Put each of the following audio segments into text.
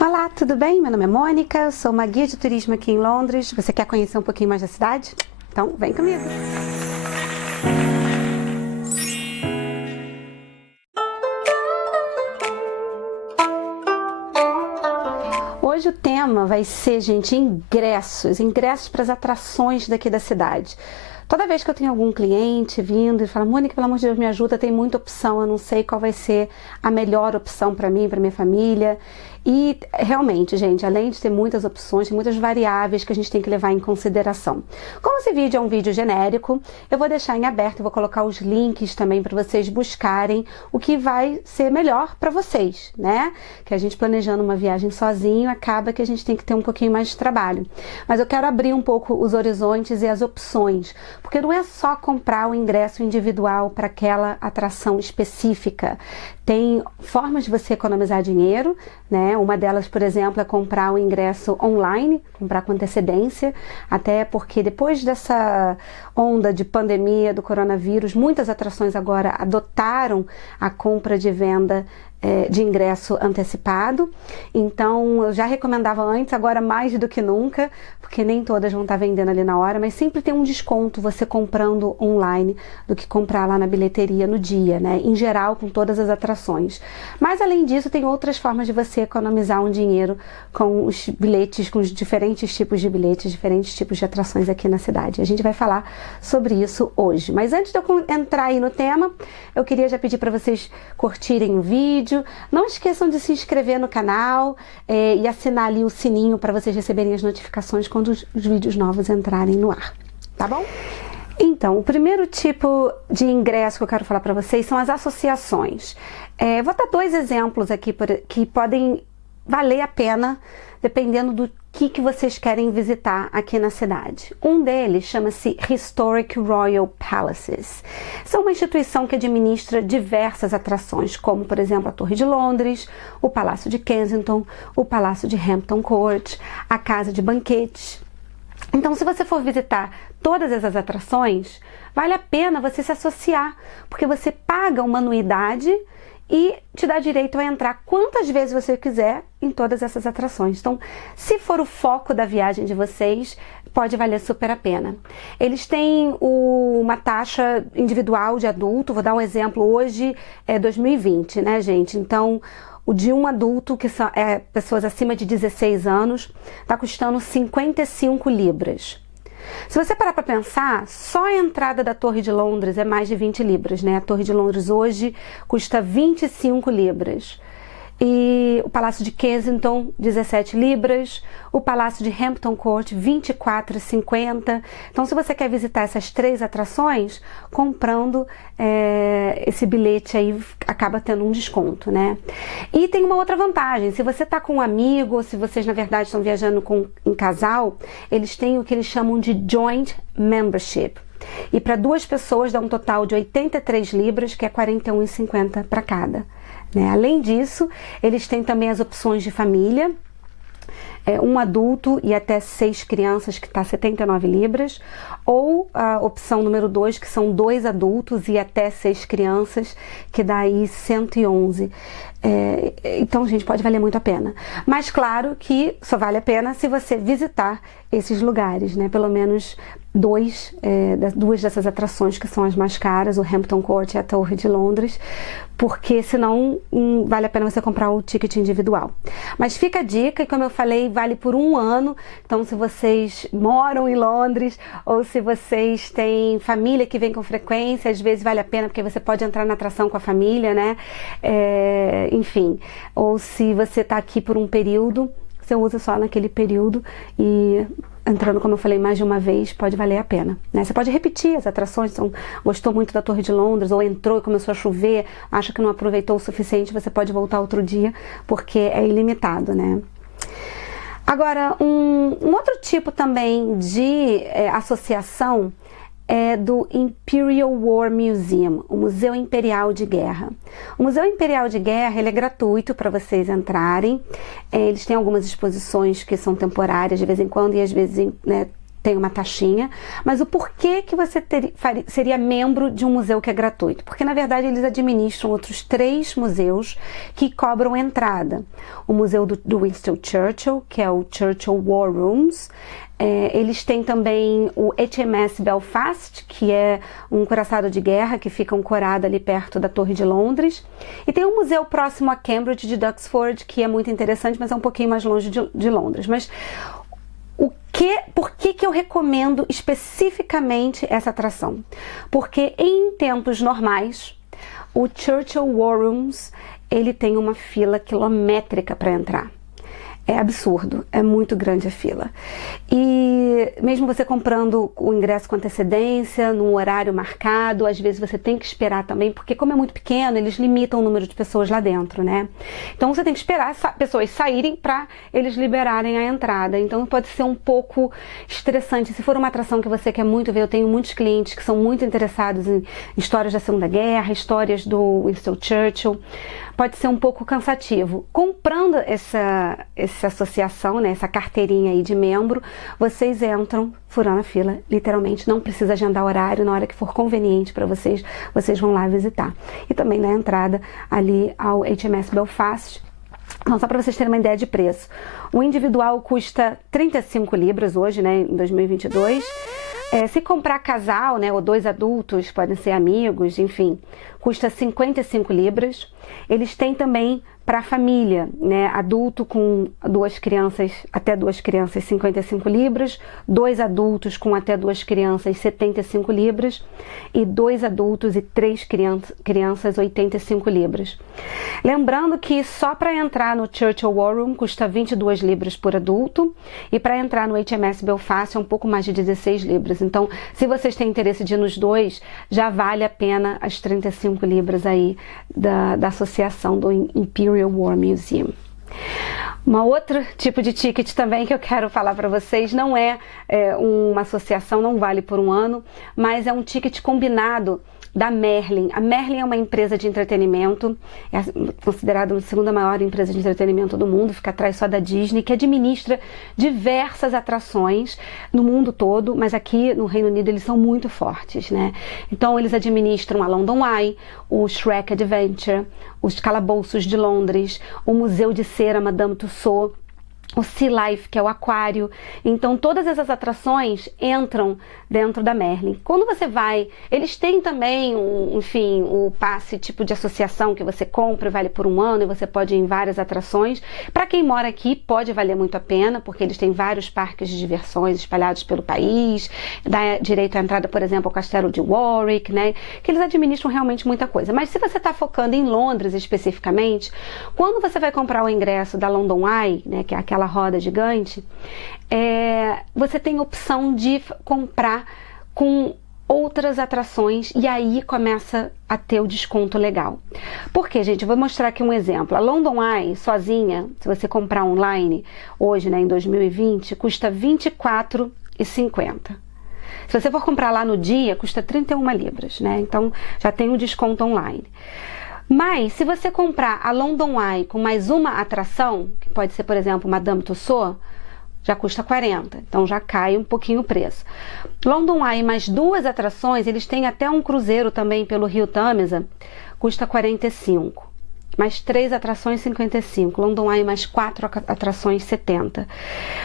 Olá, tudo bem? Meu nome é Mônica, eu sou uma guia de turismo aqui em Londres. Você quer conhecer um pouquinho mais da cidade? Então, vem comigo! Hoje o tema vai ser, gente, ingressos para as atrações daqui da cidade. Toda vez que eu tenho algum cliente vindo e fala, Mônica, pelo amor de Deus, me ajuda, tem muita opção, eu não sei qual vai ser a melhor opção para mim, para minha família. E realmente, gente, além de ter muitas opções, tem muitas variáveis que a gente tem que levar em consideração. Como esse vídeo é um vídeo genérico, eu vou deixar em aberto, eu vou colocar os links também para vocês buscarem o que vai ser melhor para vocês, né? Que a gente planejando uma viagem sozinho, acaba que a gente tem que ter um pouquinho mais de trabalho. Mas eu quero abrir um pouco os horizontes e as opções, porque não é só comprar o ingresso individual para aquela atração específica. Tem formas de você economizar dinheiro, né? Uma delas, por exemplo, é comprar o ingresso online, comprar com antecedência, até porque depois dessa onda de pandemia do coronavírus, muitas atrações agora adotaram a compra de venda de ingresso antecipado. Então eu já recomendava antes, agora mais do que nunca, porque nem todas vão estar vendendo ali na hora, mas sempre tem um desconto você comprando online do que comprar lá na bilheteria no dia, né? Em geral, com todas as atrações. Mas além disso, tem outras formas de você economizar um dinheiro com os bilhetes, com os diferentes tipos de bilhetes, diferentes tipos de atrações aqui na cidade. A gente vai falar sobre isso hoje. Mas antes de eu entrar aí no tema, eu queria já pedir para vocês curtirem o vídeo. Não esqueçam de se inscrever no canal e assinar ali o sininho para vocês receberem as notificações quando os vídeos novos entrarem no ar, tá bom? Então, o primeiro tipo de ingresso que eu quero falar para vocês são as associações. Vou dar dois exemplos aqui que podem valer a pena dependendo do que vocês querem visitar aqui na cidade. Um deles chama-se Historic Royal Palaces. São uma instituição que administra diversas atrações, como, por exemplo, a Torre de Londres, o Palácio de Kensington, o Palácio de Hampton Court, a Casa de Banquetes. Então, se você for visitar todas essas atrações, vale a pena você se associar, porque você paga uma anuidade e te dá direito a entrar quantas vezes você quiser em todas essas atrações. Então, se for o foco da viagem de vocês, pode valer super a pena. Eles têm uma taxa individual de adulto, vou dar um exemplo, hoje é 2020, né, gente? Então, o de um adulto, que são pessoas acima de 16 anos, está custando 55 libras. Se você parar para pensar, só a entrada da Torre de Londres é mais de 20 libras, né? A Torre de Londres hoje custa 25 libras. E o Palácio de Kensington, 17 libras. O Palácio de Hampton Court, 24,50. Então, se você quer visitar essas três atrações, comprando esse bilhete aí, acaba tendo um desconto, né? E tem uma outra vantagem. Se você está com um amigo, ou se vocês, na verdade, estão viajando em casal, eles têm o que eles chamam de Joint Membership. E para duas pessoas dá um total de 83 libras, que é 41,50 para cada. Né? Além disso, eles têm também as opções de família, um adulto e até 6 crianças, que está 79 libras, ou a opção número 2, que são 2 adultos e até 6 crianças, que dá aí 111. Então, gente, pode valer muito a pena. Mas claro que só vale a pena se você visitar esses lugares, né? Pelo menos duas dessas atrações, que são as mais caras, o Hampton Court e a Torre de Londres, porque senão vale a pena você comprar o ticket individual. Mas fica a dica, e como eu falei, vale por um ano. Então, se vocês moram em Londres ou se vocês têm família que vem com frequência, às vezes vale a pena, porque você pode entrar na atração com a família, né? Enfim, ou se você está aqui por um período, você usa só naquele período e entrando, como eu falei, mais de uma vez, pode valer a pena, né? Você pode repetir as atrações, então, gostou muito da Torre de Londres, ou entrou e começou a chover, acha que não aproveitou o suficiente, você pode voltar outro dia, porque é ilimitado, né? Agora, um outro tipo também de associação é do Imperial War Museum, o Museu Imperial de Guerra. O Museu Imperial de Guerra, ele é gratuito para vocês entrarem. Eles têm algumas exposições que são temporárias de vez em quando, e às vezes, né, tem uma taxinha, mas o porquê que você seria membro de um museu que é gratuito? Porque, na verdade, eles administram outros 3 museus que cobram entrada. O Museu do Winston Churchill, que é o Churchill War Rooms. Eles têm também o HMS Belfast, que é um coraçado de guerra que fica ancorado ali perto da Torre de Londres. E tem um museu próximo a Cambridge, de Duxford, que é muito interessante, mas é um pouquinho mais longe de Londres. Mas por que eu recomendo especificamente essa atração? Porque em tempos normais, o Churchill War Rooms, ele tem uma fila quilométrica para entrar. É absurdo, é muito grande a fila. E mesmo você comprando o ingresso com antecedência, num horário marcado, às vezes você tem que esperar também, porque como é muito pequeno, eles limitam o número de pessoas lá dentro, né? Então você tem que esperar pessoas saírem para eles liberarem a entrada. Então pode ser um pouco estressante. Se for uma atração que você quer muito ver, eu tenho muitos clientes que são muito interessados em histórias da Segunda Guerra, histórias do Winston Churchill. Pode ser um pouco cansativo. Comprando essa associação, né, essa carteirinha aí de membro, vocês entram furando a fila, literalmente, não precisa agendar horário, na hora que for conveniente para vocês, vocês vão lá visitar. E também na entrada ali ao HMS Belfast. Então, só para vocês terem uma ideia de preço. O individual custa 35 libras hoje, né, em 2022. Se comprar casal, né, ou 2 adultos, podem ser amigos, enfim, custa 55 libras. Eles têm também para a família, né, adulto com 2 crianças, até 2 crianças, 55 libras, 2 adultos com até 2 crianças, 75 libras, e 2 adultos e 3 crianças, 85 libras. Lembrando que só para entrar no Churchill War Room custa 22 libras por adulto, e para entrar no HMS Belfast é um pouco mais de 16 libras. Então, se vocês têm interesse de ir nos 2, já vale a pena as 35 libras aí da associação do Imperial War Museum. Uma outro tipo de ticket também que eu quero falar para vocês, não é uma associação, não vale por um ano, mas é um ticket combinado da Merlin. A Merlin é uma empresa de entretenimento, é considerada a segunda maior empresa de entretenimento do mundo, fica atrás só da Disney, que administra diversas atrações no mundo todo, mas aqui no Reino Unido eles são muito fortes, né? Então eles administram a London Eye, o Shrek Adventure, os Calabouços de Londres, o Museu de Cera Madame Tussauds, o Sea Life, que é o aquário. Então todas essas atrações entram dentro da Merlin. Quando você vai, eles têm também enfim, o passe tipo de associação que você compra, vale por um ano e você pode ir em várias atrações. Para quem mora aqui pode valer muito a pena, porque eles têm vários parques de diversões espalhados pelo país, dá direito à entrada, por exemplo, ao Castelo de Warwick, né, que eles administram realmente muita coisa. Mas se você está focando em Londres especificamente, quando você vai comprar o ingresso da London Eye, né, que é aquela roda gigante, você tem a opção de comprar com outras atrações e aí começa a ter o desconto legal. Por quê, gente? Eu vou mostrar aqui um exemplo. A London Eye, sozinha, se você comprar online, hoje, né, em 2020, custa R$24,50. Se você for comprar lá no dia, custa 31 libras, né? Então, já tem um desconto online. Mas, se você comprar a London Eye com mais uma atração, que pode ser, por exemplo, Madame Tussauds, já custa 40, então já cai um pouquinho o preço. London Eye mais 2 atrações, eles têm até um cruzeiro também pelo Rio Tâmisa, custa 45. Mais 3 atrações, 55. London Eye mais 4 atrações, 70.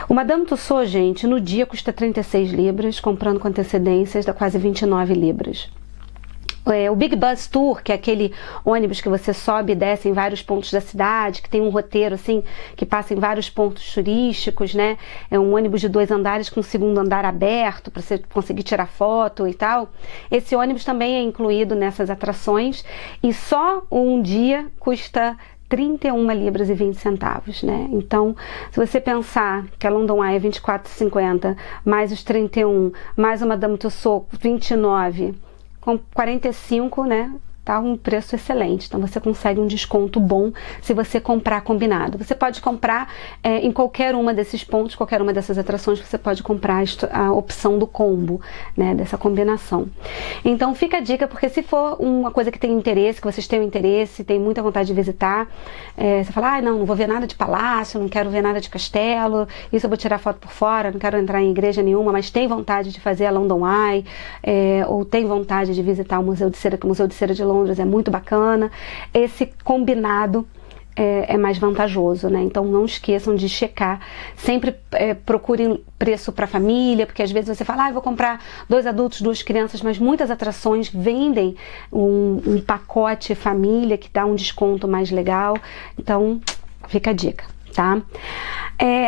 O Madame Tussauds, gente, no dia custa 36 libras, comprando com antecedências, dá quase 29 libras. O Big Bus Tour, que é aquele ônibus que você sobe e desce em vários pontos da cidade, que tem um roteiro assim, que passa em vários pontos turísticos, né? É um ônibus de 2 andares com o segundo andar aberto, para você conseguir tirar foto e tal. Esse ônibus também é incluído nessas atrações e só um dia custa 31 libras e 20 centavos, né? Então, se você pensar que a London Eye é 24,50, mais os 31, mais uma Madame Tussauds, 29, com 45, né? tá um preço excelente, então você consegue um desconto bom se você comprar combinado. Você pode comprar em qualquer uma desses pontos, qualquer uma dessas atrações, você pode comprar a opção do combo, né, dessa combinação. Então fica a dica, porque se for uma coisa que tem interesse, que vocês tenham interesse, tem muita vontade de visitar, você fala, não vou ver nada de palácio, não quero ver nada de castelo, isso eu vou tirar foto por fora, não quero entrar em igreja nenhuma, mas tem vontade de fazer a London Eye, ou tem vontade de visitar o Museu de Cera, que o Museu de Cera de Londres é muito bacana, esse combinado é mais vantajoso, né? Então não esqueçam de checar, sempre procurem preço para família, porque às vezes você fala, eu vou comprar 2 adultos, 2 crianças, mas muitas atrações vendem um pacote família que dá um desconto mais legal, então fica a dica, tá?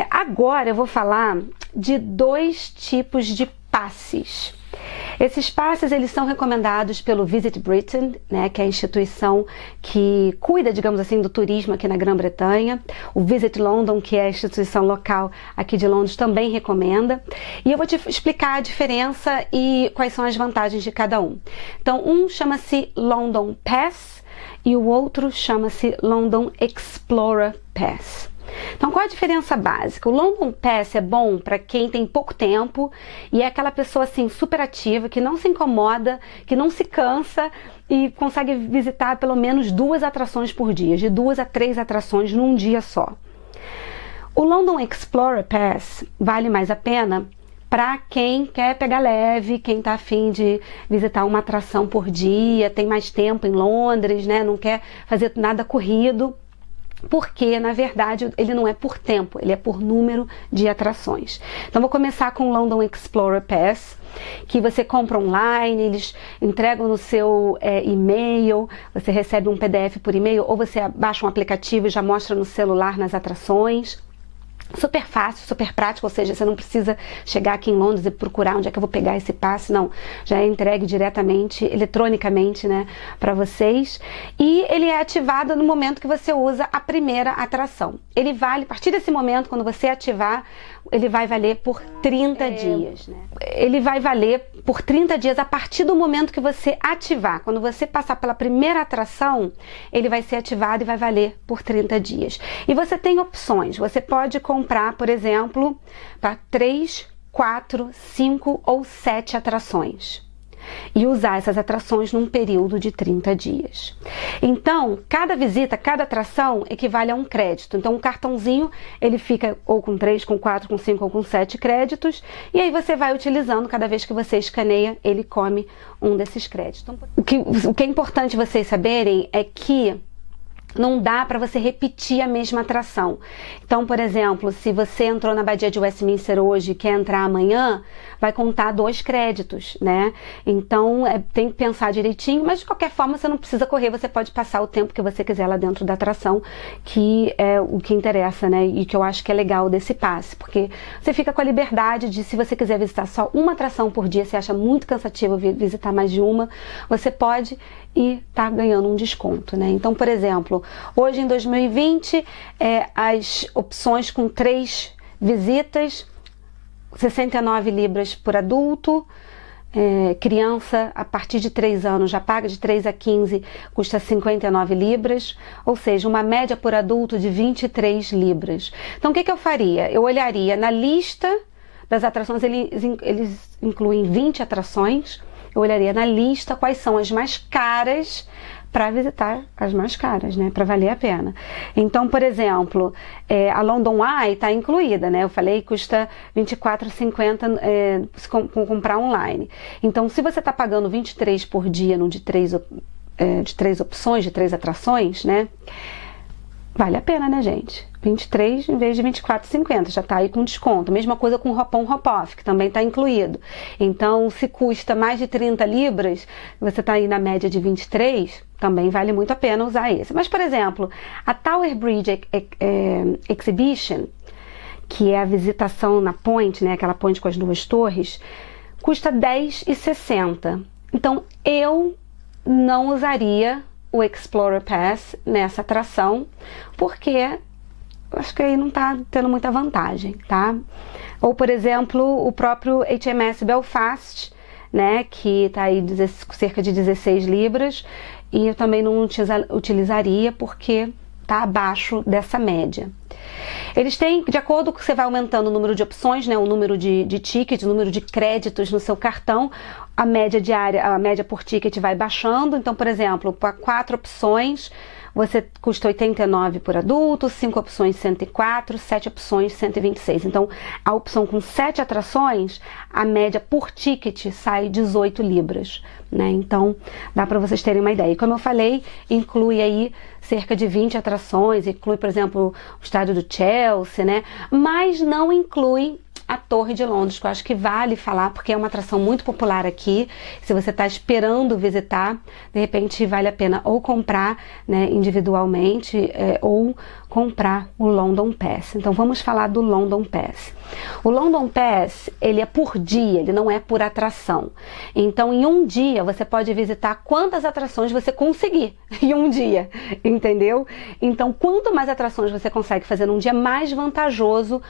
Agora eu vou falar de 2 tipos de passes. Esses passes, eles são recomendados pelo Visit Britain, né, que é a instituição que cuida, digamos assim, do turismo aqui na Grã-Bretanha. O Visit London, que é a instituição local aqui de Londres, também recomenda. E eu vou te explicar a diferença e quais são as vantagens de cada um. Então, um chama-se London Pass e o outro chama-se London Explorer Pass. Então, qual a diferença básica? O London Pass é bom para quem tem pouco tempo e é aquela pessoa assim super ativa, que não se incomoda, que não se cansa e consegue visitar pelo menos 2 atrações por dia, de 2 a 3 atrações num dia só. O London Explorer Pass vale mais a pena para quem quer pegar leve, quem está afim de visitar uma atração por dia, tem mais tempo em Londres, né? Não quer fazer nada corrido. Porque, na verdade, ele não é por tempo, ele é por número de atrações. Então, vou começar com o London Explorer Pass, que você compra online, eles entregam no seu e-mail, você recebe um PDF por e-mail, ou você baixa um aplicativo e já mostra no celular nas atrações. Super fácil, super prático, ou seja, você não precisa chegar aqui em Londres e procurar onde é que eu vou pegar esse passe, não. Já é entregue diretamente, eletronicamente, né, para vocês. E ele é ativado no momento que você usa a primeira atração. Ele vale, a partir desse momento, quando você ativar, ele vai valer por 30 dias, né? Ele vai valer por 30 dias a partir do momento que você ativar. Quando você passar pela primeira atração, ele vai ser ativado e vai valer por 30 dias. E você tem opções. Você pode comprar, por exemplo, para 3, 4, 5 ou 7 atrações. E usar essas atrações num período de 30 dias. Então, cada visita, cada atração equivale a um crédito. Então, um cartãozinho, ele fica ou com 3, com 4, com 5 ou com 7 créditos. E aí você vai utilizando, cada vez que você escaneia, ele come um desses créditos. O que é importante vocês saberem é que não dá para você repetir a mesma atração. Então, por exemplo, se você entrou na Abadia de Westminster hoje e quer entrar amanhã, vai contar 2 créditos, né? Então, tem que pensar direitinho, mas de qualquer forma você não precisa correr, você pode passar o tempo que você quiser lá dentro da atração, que é o que interessa, né? E que eu acho que é legal desse passe, porque você fica com a liberdade de, se você quiser visitar só uma atração por dia, você acha muito cansativo visitar mais de uma, você pode e tá ganhando um desconto, né? Então, por exemplo, hoje em 2020, as opções com 3 visitas, 69 libras por adulto, criança a partir de 3 anos já paga, de 3 a 15 custa 59 libras, ou seja, uma média por adulto de 23 libras. Então, o que eu faria? Eu olharia na lista das atrações, eles incluem 20 atrações, eu olharia na lista quais são as mais caras para visitar, as mais caras, né? Para valer a pena. Então, por exemplo, a London Eye está incluída, né? Eu falei que custa R$24,50 se comprar online. Então, se você está pagando 23 por dia num de 3 opções, de 3 atrações, né? Vale a pena, né, gente? 23 em vez de 24,50, já tá aí com desconto. Mesma coisa com o Hop-on, Hop-off, que também tá incluído. Então, se custa mais de 30 libras, você tá aí na média de 23, também vale muito a pena usar esse. Mas, por exemplo, a Tower Bridge Exhibition, que é a visitação na ponte, né, aquela ponte com as 2 torres, custa R$10,60. Então, eu não usaria o Explorer Pass nessa atração, porque acho que aí não tá tendo muita vantagem, tá? Ou, por exemplo, o próprio HMS Belfast, né, que tá aí cerca de 16 libras, e eu também não utilizaria porque está abaixo dessa média. Eles têm, de acordo com que você vai aumentando o número de opções, né, o número de tickets, o número de créditos no seu cartão, a média diária, a média por ticket vai baixando. Então, por exemplo, para 4 opções, você custa 89 por adulto, 5 opções 104, 7 opções 126. Então, a opção com 7 atrações, a média por ticket sai 18 libras, né? Então, dá para vocês terem uma ideia. E como eu falei, inclui aí cerca de 20 atrações, inclui, por exemplo, o estádio do Chelsea, né? Mas não inclui a Torre de Londres, que eu acho que vale falar, porque é uma atração muito popular aqui. Se você está esperando visitar, de repente vale a pena ou comprar, né, individualmente, ou comprar o London Pass. Então vamos falar do London Pass. O London Pass, ele é por dia, ele não é por atração. Então em um dia você pode visitar quantas atrações você conseguir em um dia, entendeu? Então quanto mais atrações você consegue fazer num dia, mais vantajoso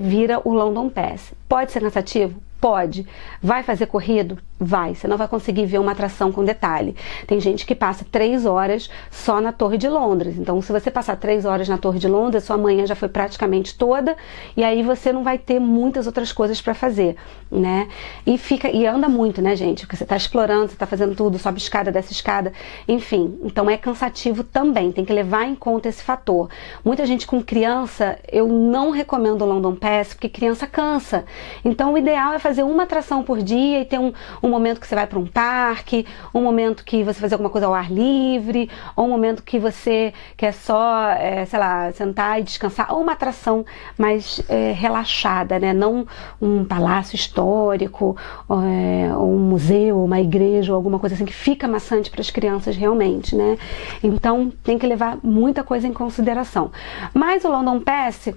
vira o London Pass. Pode ser cansativo? Pode. Vai fazer corrido? Vai. Você não vai conseguir ver uma atração com detalhe. Tem gente que passa 3 horas só na Torre de Londres. Então, se você passar 3 horas na Torre de Londres, sua manhã já foi praticamente toda, e aí você não vai ter muitas outras coisas para fazer, né? E anda muito, né, gente? Porque você está explorando, você está fazendo tudo, sobe escada, desce escada, enfim. Então, é cansativo também. Tem que levar em conta esse fator. Muita gente com criança, eu não recomendo o London Pass, porque criança cansa. Então, o ideal é fazer uma atração por dia e ter um momento que você vai para um parque, um momento que você fazer alguma coisa ao ar livre, ou um momento que você quer só, sei lá, sentar e descansar, ou uma atração mais relaxada, né? Não um palácio histórico, ou um museu, uma igreja, ou alguma coisa assim que fica maçante para as crianças realmente, né? Então tem que levar muita coisa em consideração. Mas o London Pass,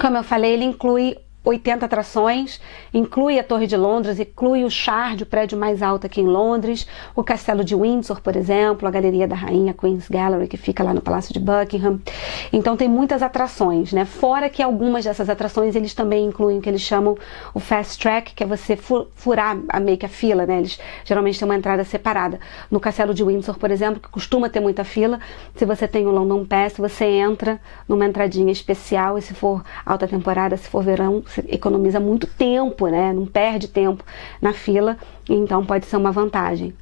como eu falei, ele inclui 80 atrações, inclui a Torre de Londres, inclui o Shard, o prédio mais alto aqui em Londres, o Castelo de Windsor, por exemplo, a Galeria da Rainha, Queen's Gallery, que fica lá no Palácio de Buckingham. Então tem muitas atrações, né? Fora que algumas dessas atrações eles também incluem o que eles chamam o Fast Track, que é você furar meio que a fila, né? Eles geralmente têm uma entrada separada. No Castelo de Windsor, por exemplo, que costuma ter muita fila, se você tem o London Pass, você entra numa entradinha especial, e se for alta temporada, se for verão, você economiza muito tempo, né? Não perde tempo na fila, então pode ser uma vantagem.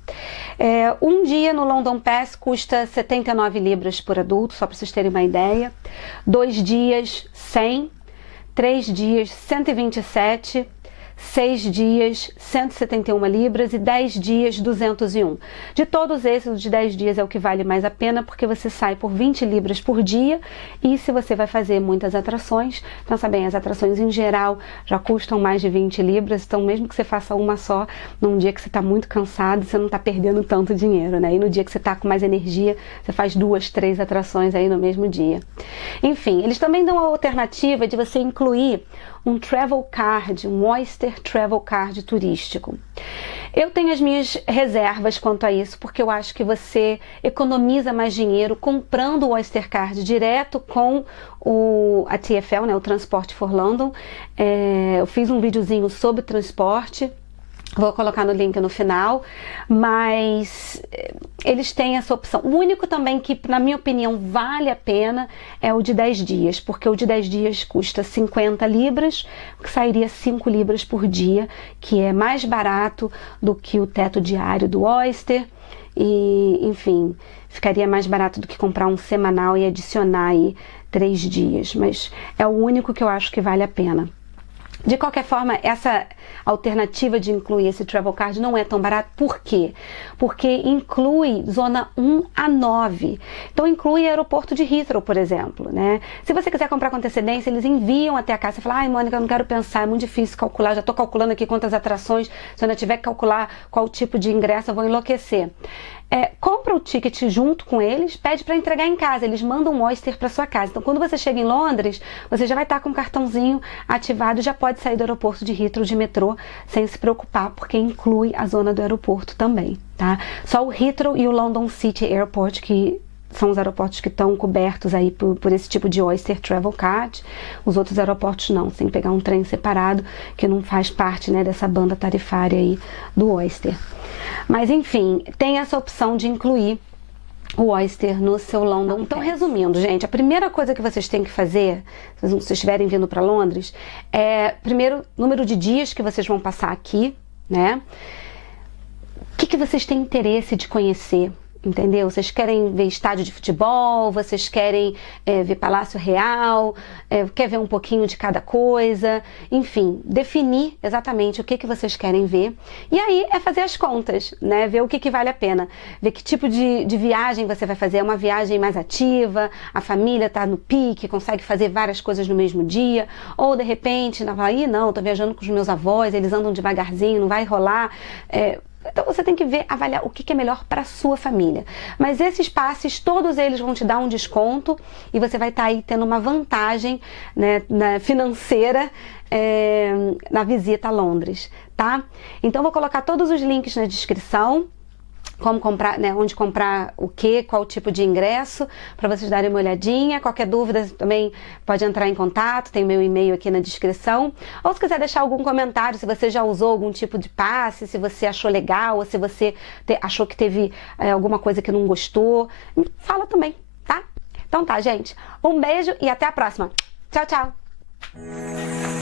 Um dia no London Pass custa 79 libras por adulto, só para vocês terem uma ideia. 2 dias, 100. 3 dias, 127. 6 dias, 171 libras e 10 dias, 201. De todos esses, o de 10 dias é o que vale mais a pena, porque você sai por 20 libras por dia, e se você vai fazer muitas atrações, pensa bem, as atrações em geral já custam mais de 20 libras, então mesmo que você faça uma só, num dia que você está muito cansado, você não está perdendo tanto dinheiro, né? E no dia que você está com mais energia, você faz 2, 3 atrações aí no mesmo dia. Enfim, eles também dão a alternativa de você incluir um travel card, um Oyster Travel Card turístico. Eu tenho as minhas reservas quanto a isso, porque eu acho que você economiza mais dinheiro comprando o Oyster Card direto com a TfL, né, o Transport for London. Eu fiz um videozinho sobre transporte, vou colocar no link no final, mas eles têm essa opção. O único também que, na minha opinião, vale a pena é o de 10 dias, porque o de 10 dias custa 50 libras, que sairia 5 libras por dia, que é mais barato do que o teto diário do Oyster, e, enfim, ficaria mais barato do que comprar um semanal e adicionar aí 3 dias, mas é o único que eu acho que vale a pena. De qualquer forma, essa alternativa de incluir esse travel card não é tão barato. Por quê? Porque inclui zona 1 a 9. Então inclui aeroporto de Heathrow, por exemplo, né? Se você quiser comprar com antecedência, eles enviam até a casa. Você fala, ai, Mônica, eu não quero pensar, é muito difícil calcular, já estou calculando aqui quantas atrações, se eu ainda tiver que calcular qual tipo de ingresso, eu vou enlouquecer. Compra o ticket junto com eles, pede para entregar em casa, eles mandam um Oyster para sua casa. Então, quando você chega em Londres, você já vai estar com o cartãozinho ativado e já pode sair do aeroporto de Heathrow de metrô sem se preocupar, porque inclui a zona do aeroporto também, tá? Só o Heathrow e o London City Airport, que são os aeroportos que estão cobertos aí por esse tipo de Oyster Travel Card. Os outros aeroportos não, você tem que pegar um trem separado, que não faz parte, né, dessa banda tarifária aí do Oyster. Mas enfim, tem essa opção de incluir o Oyster no seu London. Então, resumindo, gente, a primeira coisa que vocês têm que fazer, se vocês estiverem vindo para Londres, é, primeiro, número de dias que vocês vão passar aqui, né? O que vocês têm interesse de conhecer? Entendeu? Vocês querem ver estádio de futebol, vocês querem ver Palácio Real, quer ver um pouquinho de cada coisa, enfim, definir exatamente o que vocês querem ver. E aí é fazer as contas, né? Ver o que vale a pena, ver que tipo de viagem você vai fazer. É uma viagem mais ativa, a família tá no pique, consegue fazer várias coisas no mesmo dia, ou de repente, não, tô viajando com os meus avós, eles andam devagarzinho, não vai rolar. Então você tem que ver, avaliar o que é melhor para a sua família. Mas esses passes, todos eles vão te dar um desconto e você vai estar aí tendo uma vantagem, né, financeira na visita a Londres, tá? Então vou colocar todos os links na descrição. Como comprar, né, onde comprar o que, qual tipo de ingresso, para vocês darem uma olhadinha. Qualquer dúvida também pode entrar em contato, tem meu e-mail aqui na descrição. Ou se quiser deixar algum comentário, se você já usou algum tipo de passe, se você achou legal, ou se você achou que teve alguma coisa que não gostou, fala também, tá? Então tá, gente. Um beijo e até a próxima. Tchau, tchau!